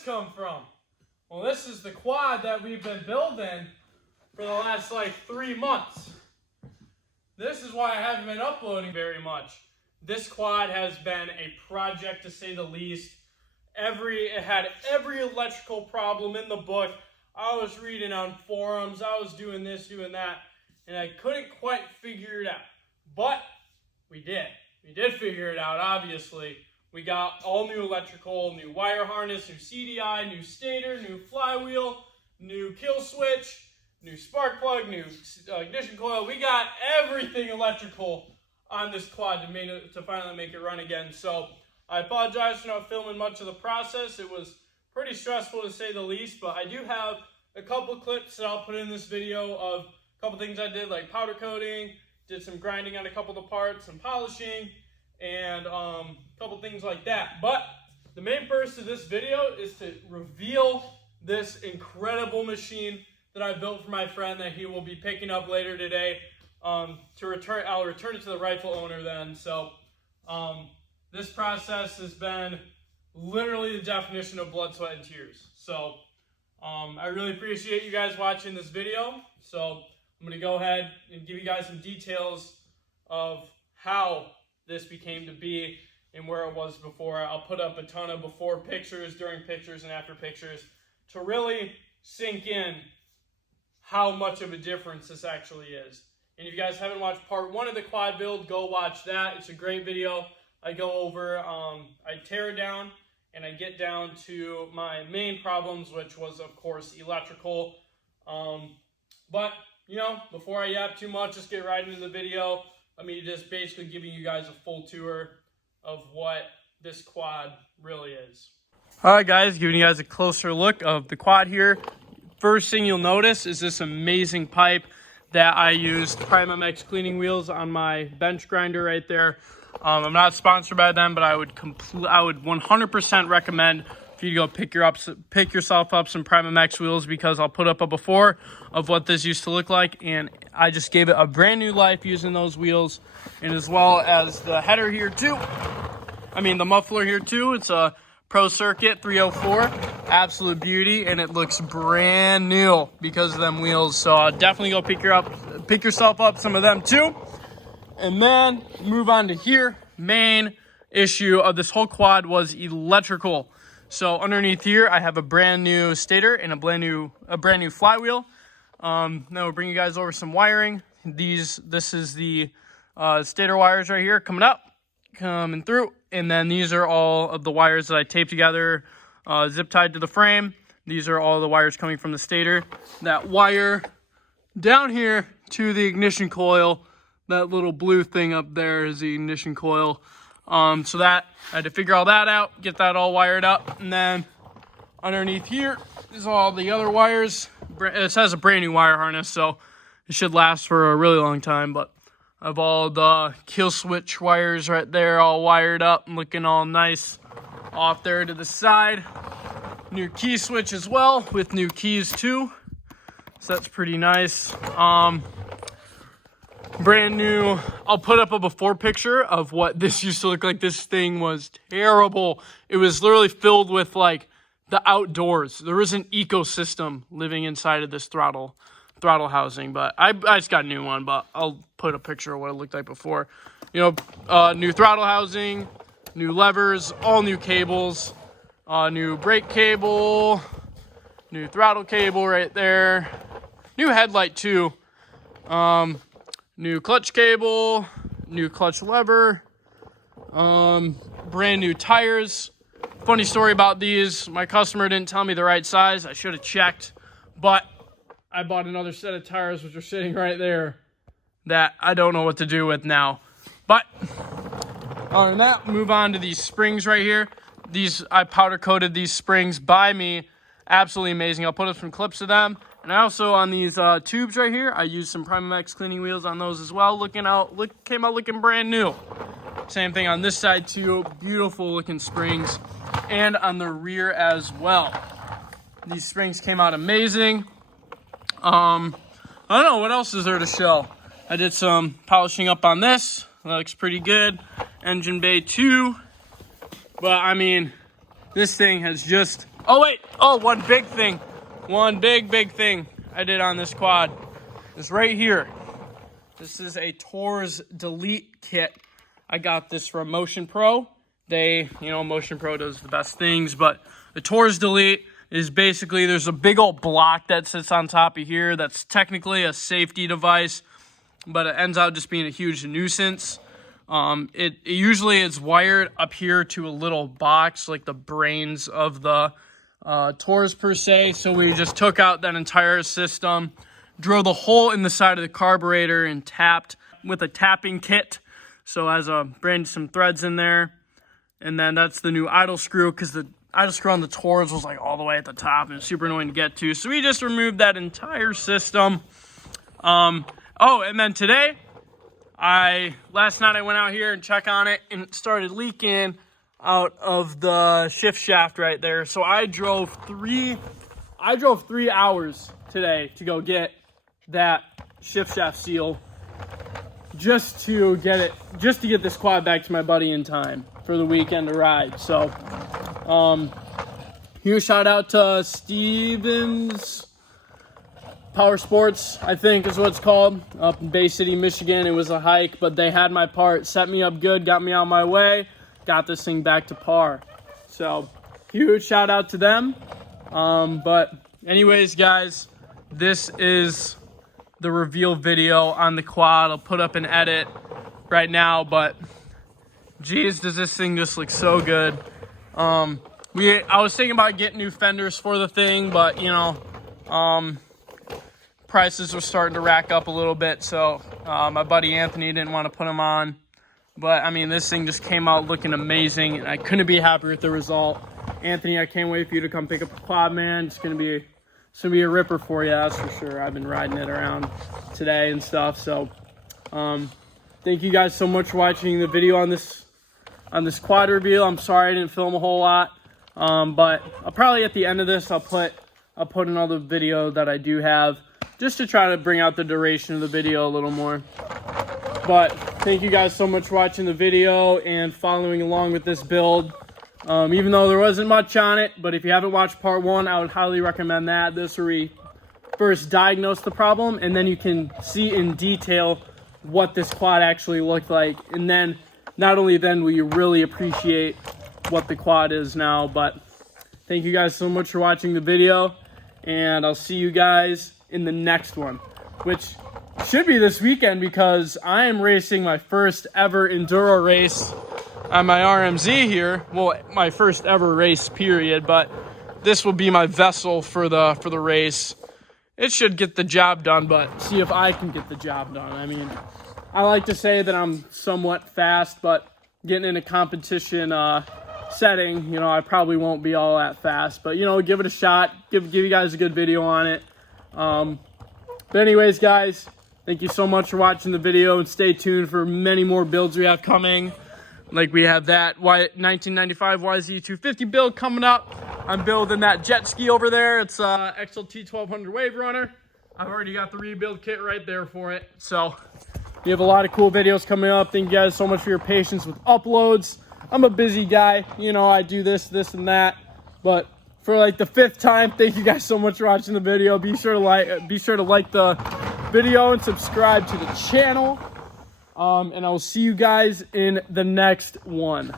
this come from? Well, this is the quad that we've been building for the last like 3 months. This is why I haven't been uploading very much. This quad has been a project to say the least. It had every electrical problem in the book. I was reading on forums, I was doing this, doing that, and I couldn't quite figure it out. But we did. We did figure it out, obviously. We got all new electrical, new wire harness, new CDI, new stator, new flywheel, new kill switch, new spark plug, new ignition coil. We got everything electrical on this quad to finally make it run again. So I apologize for not filming much of the process. It was pretty stressful to say the least, but I do have a couple clips that I'll put in this video of a couple things I did, like powder coating, did some grinding on a couple of the parts, some polishing, and a couple things like that. But the main purpose of this video is to reveal this incredible machine that I built for my friend that he will be picking up later today. I'll return it to the rightful owner then. So this process has been literally the definition of blood, sweat, and tears. So I really appreciate you guys watching this video. So I'm going to go ahead and give you guys some details of how this became to be and where it was before. I'll put up a ton of before pictures, during pictures, and after pictures to really sink in how much of a difference this actually is. And if you guys haven't watched part 1 of the quad build, go watch that. It's a great video. I go over, I tear it down, and I get down to my main problems, which was, of course, electrical. But, you know, before I yap too much, just get right into the video. Let me just basically giving you guys a full tour of what this quad really is. All right, guys, giving you guys a closer look of the quad here. First thing you'll notice is this amazing pipe that I used PrimeMX cleaning wheels on my bench grinder right there. I'm not sponsored by them, but I would 100% recommend for you to go pick yourself up some PrimeMX wheels, because I'll put up a before of what this used to look like, and I just gave it a brand new life using those wheels, and as well as the header here too. The muffler here too. It's a Pro Circuit 304, absolute beauty, and it looks brand new because of them wheels. So definitely go pick yourself up some of them too. And then move on to here. Main issue of this whole quad was electrical. So underneath here, I have a brand new stator and a brand new flywheel. Now we'll bring you guys over some wiring. This is the stator wires right here coming through, and then these are all of the wires that I taped together, zip tied to the frame. These are all the wires coming from the stator. That wire down here to the ignition coil. That little blue thing up there is the ignition coil. So that I had to figure all that out, get that all wired up, and then underneath here is all the other wires. It has a brand new wire harness, so it should last for a really long time. But I have all the kill switch wires right there, all wired up and looking all nice off there to the side. New key switch as well with new keys too, so that's pretty nice. Brand new. I'll put up a before picture of what this used to look like. This thing was terrible. It was literally filled with like the outdoors. There was an ecosystem living inside of this throttle housing, but I just got a new one, but I'll put a picture of what it looked like before. You know, new throttle housing, new levers, all new cables, new brake cable, new throttle cable right there, new headlight too. New clutch cable, new clutch lever, brand new tires. Funny story about these, my customer didn't tell me the right size. I should have checked, but I bought another set of tires which are sitting right there that I don't know what to do with now. But other than that, move on to these springs right here. I powder coated these springs by me. Absolutely amazing. I'll put up some clips of them. And I also, on these tubes right here, I used some PrimeMX cleaning wheels on those as well. Came out looking brand new. Same thing on this side too. Beautiful looking springs. And on the rear as well. These springs came out amazing. I don't know, what else is there to show? I did some polishing up on this. That looks pretty good. Engine bay too. But This thing has just, one big thing. One big thing I did on this quad is right here. This is a Tours Delete kit. I got this from Motion Pro. Motion Pro does the best things, but the Tours Delete is basically, there's a big old block that sits on top of here that's technically a safety device, but it ends up just being a huge nuisance. It usually is wired up here to a little box, like the brains of the Tours per se. So we just took out that entire system, drilled a hole in the side of the carburetor and tapped with a tapping kit. So as some threads in there. And then that's the new idle screw, because the idle screw on the Tours was like all the way at the top and it's super annoying to get to. So we just removed that entire system. And then today, last night I went out here and checked on it and it started leaking out of the shift shaft right there. So I drove 3 hours today to go get that shift shaft seal just to get this quad back to my buddy in time for the weekend to ride. So huge shout out to Stevens Power Sports, I think is what it's called, up in Bay City, Michigan. It was a hike, but they had my part, set me up good, got me on my way, got this thing back to par. So huge shout out to them. But anyways, guys, this is the reveal video on the quad. I'll put up an edit right now, but geez, does this thing just look so good. I was thinking about getting new fenders for the thing, but prices were starting to rack up a little bit, so my buddy Anthony didn't want to put them on. But I mean, this thing just came out looking amazing, and I couldn't be happier with the result. Anthony, I can't wait for you to come pick up the quad, man. It's gonna be a ripper for you, that's for sure. I've been riding it around today and stuff. So thank you guys so much for watching the video on this quad reveal. I'm sorry I didn't film a whole lot, but I'll probably at the end of this I'll put another video that I do have, just to try to bring out the duration of the video a little more. But thank you guys so much for watching the video and following along with this build. Even though there wasn't much on it, but if you haven't watched part 1, I would highly recommend that. This is where we first diagnose the problem, and then you can see in detail what this quad actually looked like. And then, not only then will you really appreciate what the quad is now, but thank you guys so much for watching the video, and I'll see you guys in the next one, which should be this weekend, because I am racing my first ever enduro race on my RMZ here. Well, my first ever race period, but this will be my vessel for the race. It should get the job done, but see if I can get the job done. I mean, I like to say that I'm somewhat fast, but getting in a competition setting, I probably won't be all that fast, but give it a shot, give you guys a good video on it. But anyways, guys, thank you so much for watching the video, and stay tuned for many more builds we have coming. Like we have that 1995 YZ250 build coming up. I'm building that jet ski over there. It's XLT 1200 Wave Runner. I've already got the rebuild kit right there for it. So we have a lot of cool videos coming up. Thank you guys so much for your patience with uploads. I'm a busy guy. I do this and that. But for like the 5th time, thank you guys so much for watching the video. Be sure to like the video and subscribe to the channel. And I will see you guys in the next one.